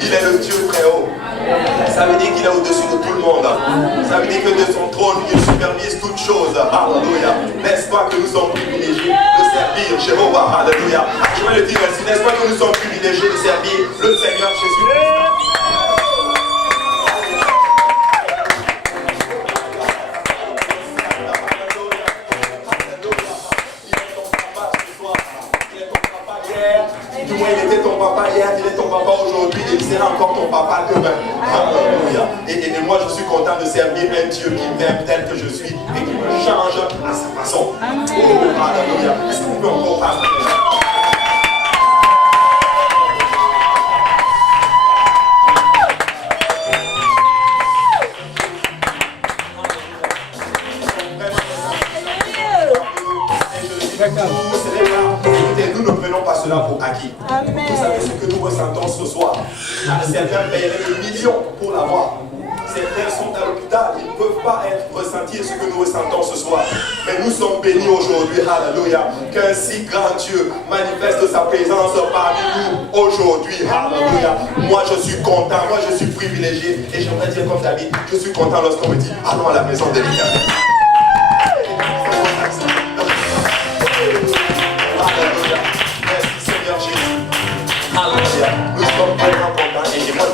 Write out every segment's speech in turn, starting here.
Il est le Dieu très haut. Ça veut dire qu'il est au-dessus de tout le monde. Ça veut dire que de son trône, il supervise toutes choses. Alléluia. N'est-ce pas que nous sommes privilégiés de servir Jéhovah? Alléluia. Je vais le dire ainsi. N'est-ce pas que nous sommes privilégiés de servir le Seigneur Jésus-Christ? Il était ton papa hier, il est ton papa aujourd'hui, et il sera encore ton papa demain. Alléluia. Et moi je suis content de servir un Dieu qui m'aime tel que je suis et qui me change à sa façon. Oh, alléluia. Est-ce qu'on peut encore parler? Nous ne prenons pas cela pour acquis. Vous savez ce que nous ressentons ce soir. Certains paieraient des millions pour l'avoir. Certains sont à l'hôpital, ils ne peuvent pas ressentir ce que nous ressentons ce soir. Mais nous sommes bénis aujourd'hui, alléluia, qu'un si grand Dieu manifeste sa présence parmi nous aujourd'hui, alléluia. Moi je suis content, moi je suis privilégié. Et j'aimerais dire comme David, je suis content lorsqu'on me dit, allons à la maison de l'Éternel. Alléluia. Merci Seigneur Jésus. Alléluia. Nous sommes vraiment contents. Et moi,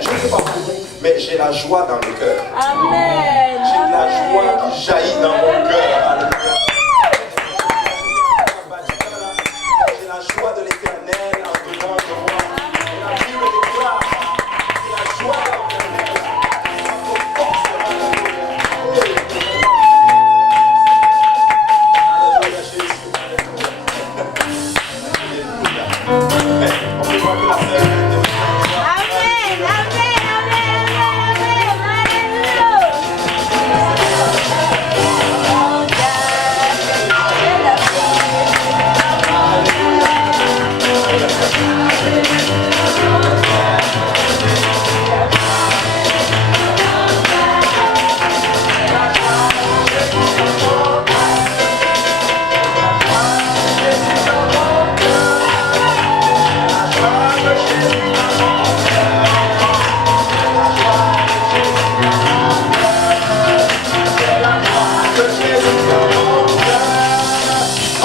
je ne sais pas pour vous, mais j'ai la joie dans le cœur. Amen. J'ai la joie qui jaillit dans mon cœur. Alléluia. J'ai la joie de l'Éternel en dedans de moi. Et la Bible déclare, c'est la joie de l'Éternel. Alléluia Jésus. On peut voir que la sœur Amen. Amen.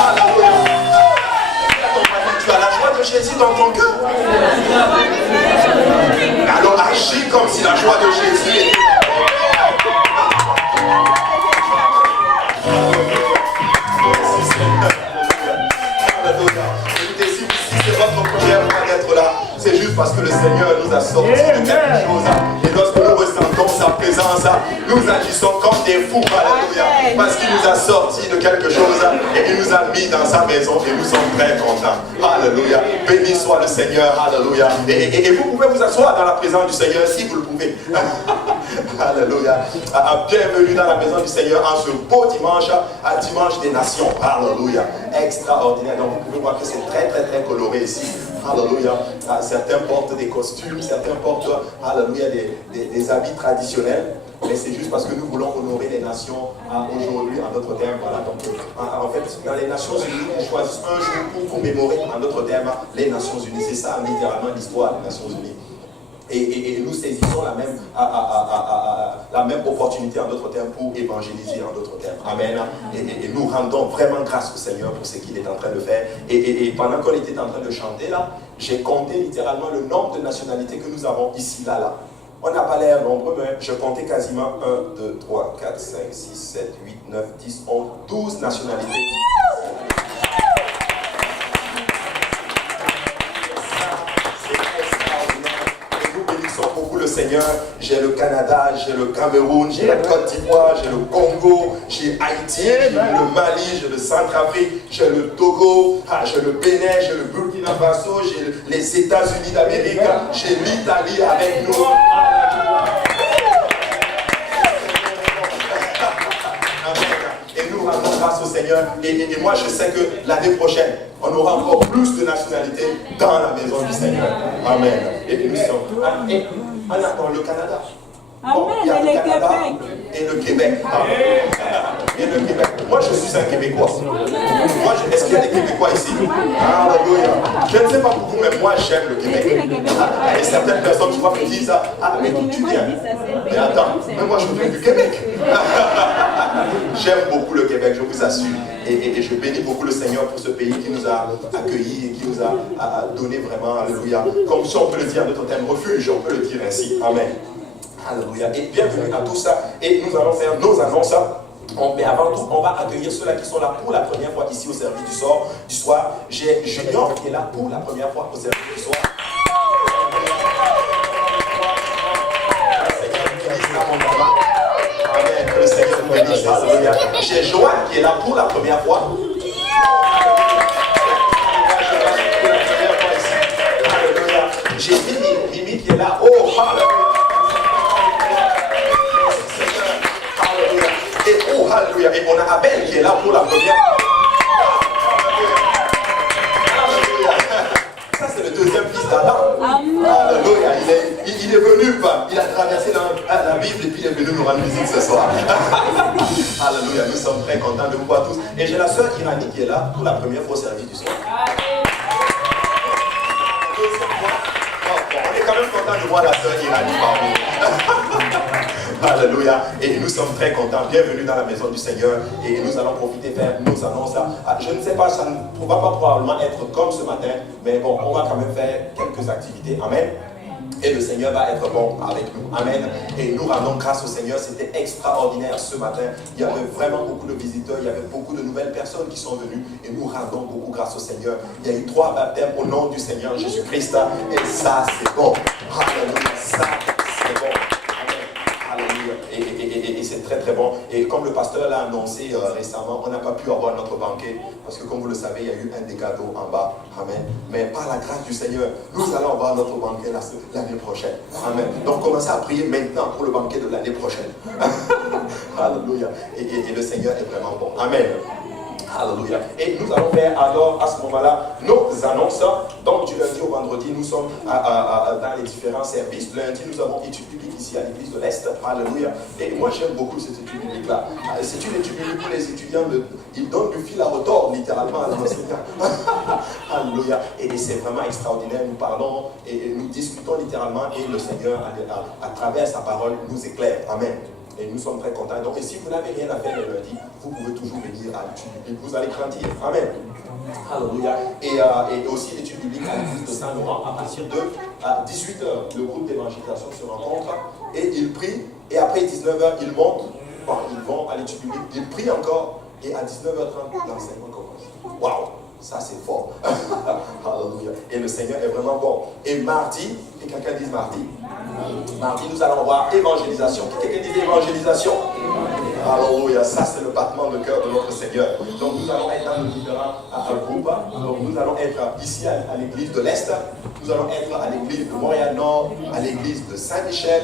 Amen. Amen. Tu as la joie de Jésus dans ton cœur. Alors agis comme si la joie de Jésus était. Écoutez, si c'est votre première fois d'être là, c'est juste parce que le Seigneur nous a sortis de quelque chose. Et lorsque nous ressentons sa présence, nous agissons comme des fous. Alléluia. Parce qu'il nous a sortis de quelque chose et il nous a mis dans sa maison et nous sommes très contents. Alléluia. Béni soit le Seigneur. Alléluia. Et vous pouvez vous asseoir dans la présence du Seigneur si vous le pouvez. Alléluia. Bienvenue dans la maison du Seigneur en ce beau dimanche, à dimanche des nations. Alléluia. Extraordinaire. Donc vous pouvez voir que c'est très très très coloré ici. Alléluia. Certains portent des costumes, certains portent, alléluia, des habits traditionnels. Mais c'est juste parce que nous voulons honorer les nations aujourd'hui en notre terme. Voilà. Donc, en fait, dans les Nations Unies, on choisit un jour pour commémorer en notre terme les Nations Unies. C'est ça littéralement l'histoire des Nations Unies. Et nous saisissons la même opportunité en d'autres termes pour évangéliser en d'autres termes. Amen. Et nous rendons vraiment grâce au Seigneur pour ce qu'il est en train de faire. Et pendant qu'on était en train de chanter là, j'ai compté littéralement le nombre de nationalités que nous avons ici, là. On n'a pas l'air nombreux, mais je comptais quasiment 1, 2, 3, 4, 5, 6, 7, 8, 9, 10, 11, 12 nationalités. Le Seigneur, j'ai le Canada, j'ai le Cameroun, j'ai la Côte d'Ivoire, j'ai le Congo, j'ai Haïti, j'ai le Mali, j'ai le Centrafrique, j'ai le Togo, j'ai le Bénin, j'ai le Burkina Faso, j'ai les États-Unis d'Amérique, j'ai l'Italie avec nous. Et nous rendons grâce au Seigneur. Et moi, je sais que l'année prochaine, on aura encore plus de nationalités dans la maison du Seigneur. Amen. Et nous sommes. On attend le Canada. Amen. Bon, il y a le Canada et le Québec. Amen. Et le Québec. Moi, je suis un Québécois. Moi, est-ce qu'il y a des Québécois ici? Alléluia. Je ne sais pas pour vous, mais moi, j'aime le Québec. Et certaines personnes, souvent, me disent, ah, mais d'où tu viens? Mais attends, mais moi, je viens du Québec. J'aime beaucoup le Québec, je vous assure. Et je bénis beaucoup le Seigneur pour ce pays qui nous a accueillis et qui nous a donné vraiment, alléluia, comme si on peut le dire, notre thème refuge, on peut le dire ainsi. Amen. Alléluia. Et bienvenue à tous ça. Et nous allons faire nos annonces. Mais avant tout, on va accueillir ceux-là qui sont là pour la première fois ici au service du soir. J'ai Junior qui est là pour la première fois au service du soir. Amen. Que le Seigneur nous bénisse. Alléluia. J'ai Joanne qui est là pour la première fois. Alléluia. J'ai Mimi qui est là. Oh, alléluia. Et oh, alléluia. Et on a Abel qui est là pour la première fois. Alléluia. Ça, c'est le deuxième fils d'Adam. Alléluia. Il est venu, il a traversé la Bible et puis il est venu nous rendre visite ce soir. Alléluia. Nous sommes très contents de vous voir tous. Et j'ai la sœur Irani qui est là pour la première fois au service du soir. On est quand même content de voir la sœur Irani parmi nous. Alléluia. Et nous sommes très contents. Bienvenue dans la maison du Seigneur. Et nous allons profiter de faire nos annonces. Je ne sais pas, ça ne va pas probablement être comme ce matin, mais bon, on va quand même faire quelques activités. Amen. Et le Seigneur va être bon avec nous. Amen. Et nous rendons grâce au Seigneur. C'était extraordinaire ce matin. Il y avait vraiment beaucoup de visiteurs. Il y avait beaucoup de nouvelles personnes qui sont venues. Et nous rendons beaucoup grâce au Seigneur. Il y a eu 3 baptêmes au nom du Seigneur Jésus-Christ. Et ça, c'est bon. Alléluia. Ça, c'est bon. Et c'est très très bon. Et comme le pasteur l'a annoncé récemment, on n'a pas pu avoir notre banquet parce que comme vous le savez, il y a eu un dégât d'eau en bas. Amen. Mais par la grâce du Seigneur, nous allons avoir notre banquet l'année prochaine. Amen. Donc commencez à prier maintenant pour le banquet de l'année prochaine. Alléluia. Et le Seigneur est vraiment bon. Amen. Alléluia. Et nous allons faire alors à ce moment-là nos annonces. Donc du lundi au vendredi, nous sommes dans les différents services. Lundi, nous avons étude biblique ici à l'église de l'Est. Alléluia. Et moi j'aime beaucoup cette étude biblique-là. C'est une étude biblique pour les étudiants. Ils donnent du fil à retordre littéralement à l'enseignant. Alléluia. Et c'est vraiment extraordinaire. Nous parlons et nous discutons littéralement et le Seigneur à travers sa parole nous éclaire. Amen. Et nous sommes très contents. Donc, et si vous n'avez rien à faire le lundi, vous pouvez toujours venir à l'étude biblique. Vous allez grandir. Amen. Alléluia. Et aussi l'étude biblique à l'église de Saint-Laurent à partir de 18h. Le groupe d'évangélisation se rencontre et ils prient. Et après 19h, ils montent. Bon, ils vont à l'étude biblique. Ils prient encore. Et à 19h30, l'enseignement commence. Waouh! Ça, c'est fort. Alléluia. Et le Seigneur est vraiment bon. Et mardi, et quelqu'un dise mardi. Mardi, nous allons voir évangélisation. Quelqu'un dit évangélisation. Alléluia. Ça, c'est le battement de cœur de notre Seigneur. Donc, nous allons être dans nos différents groupes. Donc, nous allons être ici à l'église de l'Est. Nous allons être à l'église de Montréal-Nord, à l'église de Saint-Michel,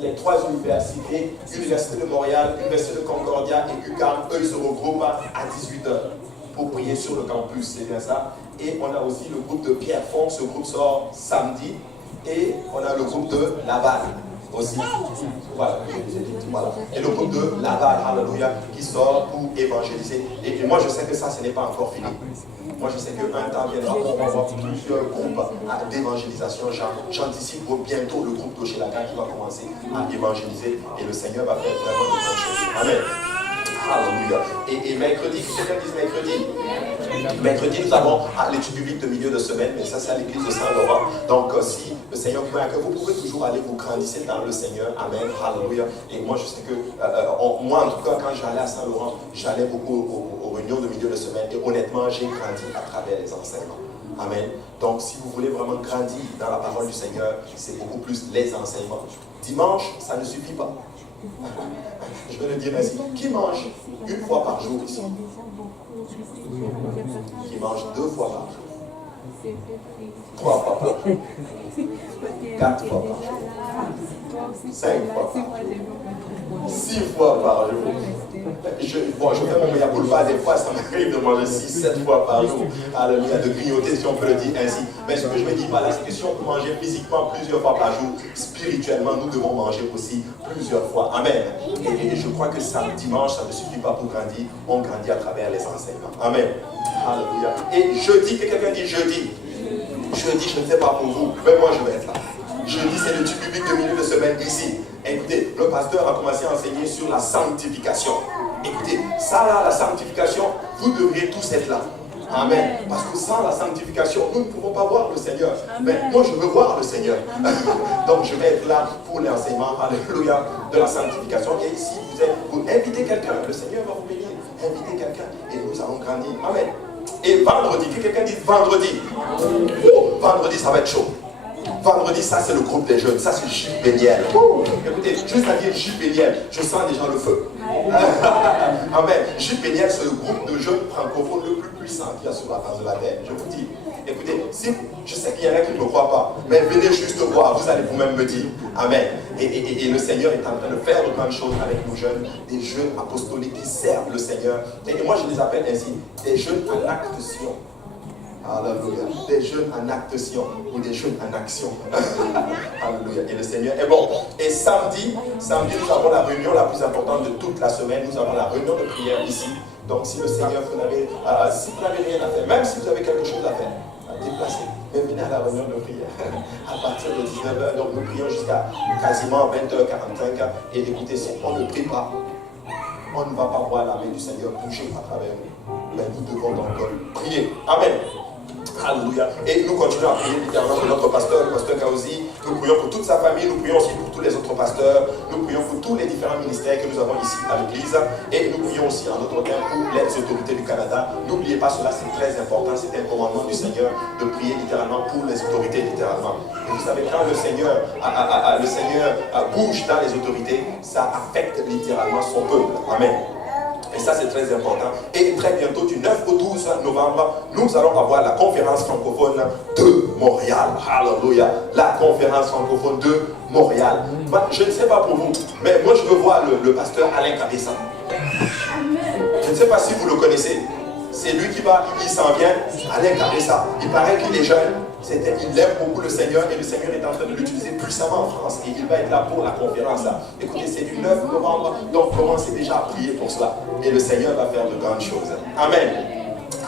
les 3 universités, l'Université de Montréal, l'Université de Concordia et UQAM, eux, ils se regroupent à 18h pour prier sur le campus, c'est bien ça. Et on a aussi le groupe de Pierrefonds, ce groupe sort samedi. Et on a le groupe de Laval aussi. Voilà. Et le groupe de Laval, alléluia, qui sort pour évangéliser. Et moi, je sais que ça, ce n'est pas encore fini. Moi, je sais qu'un temps viendra, on va avoir plusieurs groupes d'évangélisation. J'anticipe bientôt le groupe d'Ochelaga qui va commencer à évangéliser. Et le Seigneur va faire vraiment de grandes choses. Amen. Alléluia. Et mercredi, quelqu'un dit mercredi. Mercredi, nous avons l'étude biblique de milieu de semaine, mais ça, c'est à l'église de Saint-Laurent. Donc, si le Seigneur vous que vous pouvez toujours aller vous grandisser dans le Seigneur. Amen. Alléluia. Et moi, je sais que, moi, en tout cas, quand j'allais à Saint-Laurent, j'allais beaucoup aux réunions de milieu de semaine. Et honnêtement, j'ai grandi à travers les enseignements. Amen. Donc, si vous voulez vraiment grandir dans la parole du Seigneur, c'est beaucoup plus les enseignements. Dimanche, ça ne suffit pas. Je vais le dire ainsi. Qui mange une fois par jour ici? Qui mange 2 fois par jour? 3 fois par jour. 4 fois par jour. 5 fois par jour. 6 fois par jour. Je fais mon meilleur boulevard, des fois ça m'arrive de manger 6-7 fois par jour. Alléluia, de grignoter si on peut le dire ainsi. Mais ce que je me dis par là, c'est que si on peut manger physiquement plusieurs fois par jour, spirituellement, nous devons manger aussi plusieurs fois. Amen. Et je crois que dimanche, ça ne suffit pas pour grandir. On grandit à travers les enseignements. Amen. Alléluia. Et jeudi, que quelqu'un dit jeudi. Jeudi, je ne sais pas pour vous, mais moi je vais être là. Jeudi, c'est le type biblique de milieu de semaine ici. Écoutez, le pasteur a commencé à enseigner sur la sanctification. Écoutez, ça là, la sanctification, vous devriez tous être là. Amen. Parce que sans la sanctification, nous ne pouvons pas voir le Seigneur. Mais moi, je veux voir le Seigneur. Donc, je vais être là pour l'enseignement, alléluia, de la sanctification. Et si vous invitez quelqu'un, le Seigneur va vous bénir. Invitez quelqu'un et nous allons grandir. Amen. Et vendredi, que quelqu'un dise vendredi. Oh, vendredi, ça va être chaud. Vendredi, ça c'est le groupe des jeunes, ça c'est Jules Béniel. Écoutez, juste à dire Jules Béniel, je sens déjà le feu. Amen. Jules Béniel, c'est le groupe de jeunes francophones le plus puissant qu'il y a sur la face de la terre. Je vous dis, écoutez, je sais qu'il y en a qui ne me croient pas, mais venez juste voir, vous allez vous-même me dire. Amen. Et le Seigneur est en train de faire de grandes choses avec nos jeunes, des jeunes apostoliques qui servent le Seigneur. Et moi je les appelle ainsi, des jeunes en action. Alléluia. Des jeunes en action ou des jeunes en action. Alléluia. Et le Seigneur est bon. Et samedi, nous avons la réunion la plus importante de toute la semaine. Nous avons la réunion de prière ici. Donc si le Seigneur, si vous n'avez rien à faire, même si vous avez quelque chose à faire, déplacez. Mais venez à la réunion de prière. À partir de 19h, donc nous prions jusqu'à quasiment 20h45. Et écoutez, si on ne prie pas, on ne va pas voir la main du Seigneur bouger à travers nous. Mais nous devons donc prier. Amen. Alléluia. Et nous continuons à prier littéralement pour notre pasteur, le pasteur Kaozi. Nous prions pour toute sa famille, nous prions aussi pour tous les autres pasteurs, nous prions pour tous les différents ministères que nous avons ici à l'église. Et nous prions aussi en notre temps pour les autorités du Canada. N'oubliez pas cela, c'est très important, c'est un commandement du Seigneur de prier littéralement pour les autorités littéralement. Et vous savez, quand le Seigneur bouge dans les autorités, ça affecte littéralement son peuple. Amen. Et ça, c'est très important. Et très bientôt, du 9 au 12 novembre, nous allons avoir la conférence francophone de Montréal. Alléluia. La conférence francophone de Montréal. Moi, je ne sais pas pour vous, mais moi, je veux voir le pasteur Alain Cabessa. Je ne sais pas si vous le connaissez. C'est lui qui va, il s'en vient, Alain Cabessa. Il paraît qu'il est jeune. Il aime beaucoup le Seigneur et le Seigneur est en train de l'utiliser puissamment en France et il va être là pour la conférence. Écoutez, c'est du 9 novembre, donc commencez déjà à prier pour cela et le Seigneur va faire de grandes choses. Amen.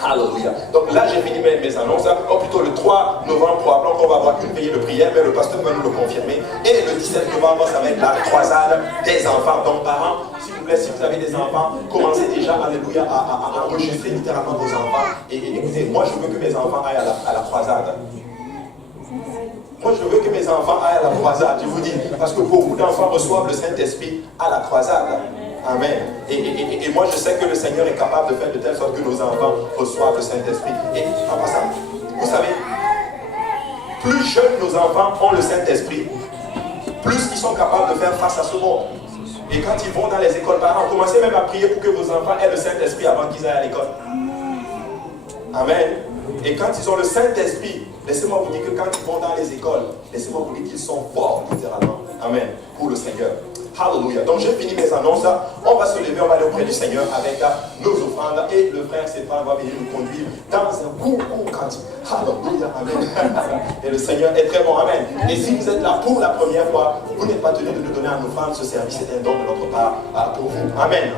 Alléluia. Donc là, j'ai fini mes annonces. Ou plutôt le 3 novembre, probablement qu'on va avoir une veillée de prière, mais le pasteur va nous le confirmer. Et le 17 novembre, ça va être la croisade des enfants. Donc parents, s'il vous plaît, si vous avez des enfants, commencez déjà, alléluia, à enregistrer littéralement vos enfants. Et écoutez, moi je veux que mes enfants aillent à la croisade. Moi, je veux que mes enfants aillent à la croisade, je vous dis, parce que beaucoup d'enfants reçoivent le Saint-Esprit à la croisade. Amen. Et moi, je sais que le Seigneur est capable de faire de telle sorte que nos enfants reçoivent le Saint-Esprit. Et en passant, vous savez, plus jeunes nos enfants ont le Saint-Esprit, plus ils sont capables de faire face à ce monde. Et quand ils vont dans les écoles, parents, commencez même à prier pour que vos enfants aient le Saint-Esprit avant qu'ils aillent à l'école. Amen. Et quand ils ont le Saint-Esprit, laissez-moi vous dire que quand ils vont dans les écoles, laissez-moi vous dire qu'ils sont forts, littéralement. Amen. Pour le Seigneur. Alléluia. Donc j'ai fini mes annonces. On va se lever, on va aller auprès du Seigneur avec nos offrandes. Et le frère Stéphane va venir nous conduire dans un court cantique. Alléluia. Amen. Et le Seigneur est très bon. Amen. Et si vous êtes là pour la première fois, vous n'êtes pas tenu de nous donner en offrande. Ce service est un don de notre part pour vous. Amen.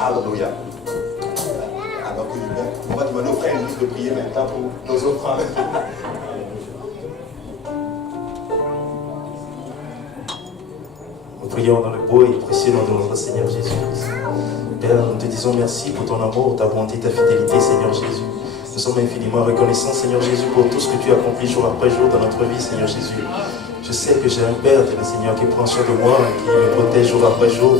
Alléluia. Alors que on va demander aux frères de prier maintenant pour nos offrandes. Nous prions dans le beau et précieux nom de notre Seigneur Jésus-Christ. Père, nous te disons merci pour ton amour, ta bonté, ta fidélité, Seigneur Jésus. Nous sommes infiniment reconnaissants, Seigneur Jésus, pour tout ce que tu accomplis jour après jour dans notre vie, Seigneur Jésus. Je sais que j'ai un Père, Seigneur, qui prend soin de moi, qui me protège jour après jour,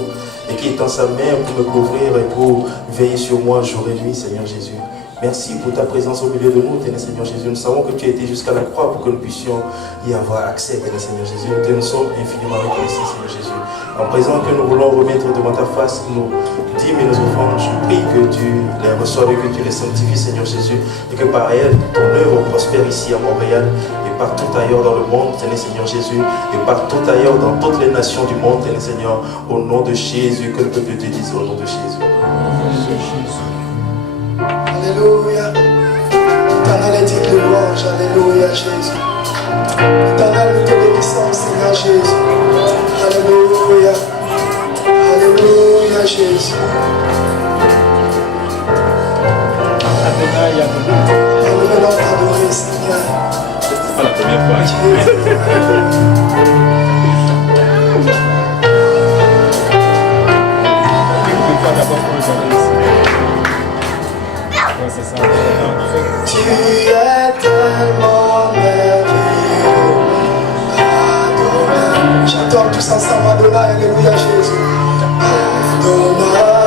et qui étend sa main pour me couvrir et pour veiller sur moi jour et nuit, Seigneur Jésus. Merci pour ta présence au milieu de nous, Éternel Seigneur Jésus. Nous savons que tu as été jusqu'à la croix pour que nous puissions y avoir accès, Éternel Seigneur Jésus. Nous sommes infiniment reconnaissants, Seigneur Jésus. En présent que nous voulons remettre devant ta face nos dîmes et nos offrandes, je prie que tu les reçoives et que tu les sanctifies, Seigneur Jésus, et que par elles, ton œuvre prospère ici à Montréal et partout ailleurs dans le monde, Seigneur Jésus, et partout ailleurs dans toutes les nations du monde, Seigneur, au nom de Jésus, que le peuple te dise au nom de Jésus. Alléluia. Éternel est digne de louange. Alléluia, Jésus. Éternel, nous te bénissons, Seigneur Jésus. Alléluia. Alléluia, Jésus. Nous venons t'adorer, Seigneur. C'est pas la première fois. Tu es tellement merveilleux. Adonai. Chantons tous ensemble Adonai. Alléluia, Jésus. Adonai.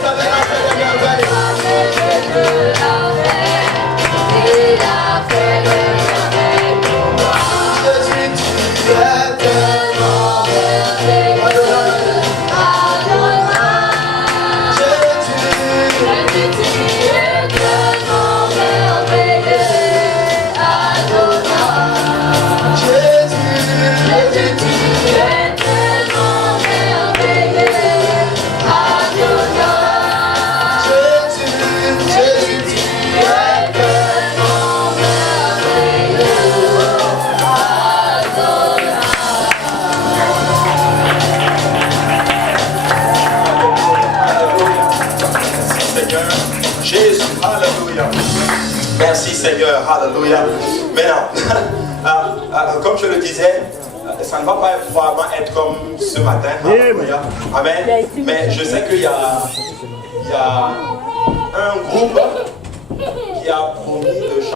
l'Éternel a fait des merveilles. Jésus, tu es tellement merveilleux. Jésus, alléluia. Merci Seigneur, alléluia. Maintenant, comme je le disais, ça ne va pas vraiment être comme ce matin, alléluia. Amen. Mais je sais qu'il y a un groupe qui a promis de